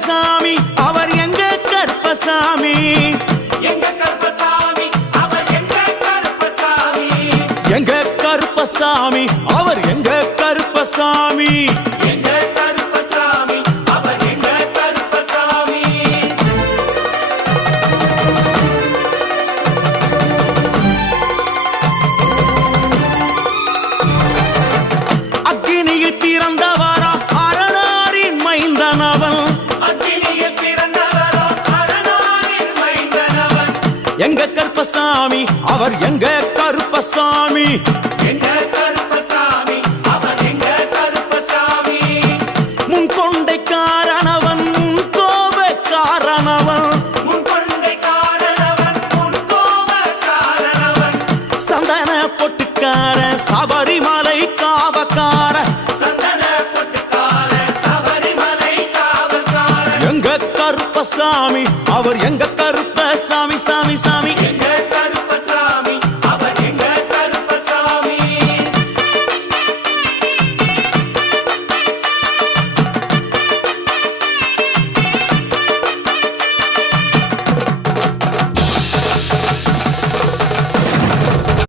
கருப்பசாமி அவர் எங்க கருப்பசாமி எங்க கருப்பசாமி அவர் எங்க கருப்பசாமி எங்க கருப்பசாமி அவர் எங்க கருப்பசாமி எங்க கருப்பசாமி அவர் எங்க கருப்பசாமி அக்கினியில் பிறந்தவரா அரணாரின் மைந்தனவன் அக்கினியில் பிறந்தவரோ அரணாரின் மைந்தனவன் எங்க கருப்பசாமி அவர் எங்க கருப்பசாமி எங்க கருப்பசாமி அவர் எங்க கருப்பசாமி முன் கொண்டைக்காரனவன் முன் கோபக்காரனவன் முன் கொண்டை காரணவன் முன் கோப காரணவன் சந்தன பொட்டுக்கார சபரிமலை காவக்கார சந்தன பொட்டுக்கார சபரிமலை காவல்காரன் எங்க கருப்பசாமி அவர் எங்க கருப்பசாமி சாமி சாமி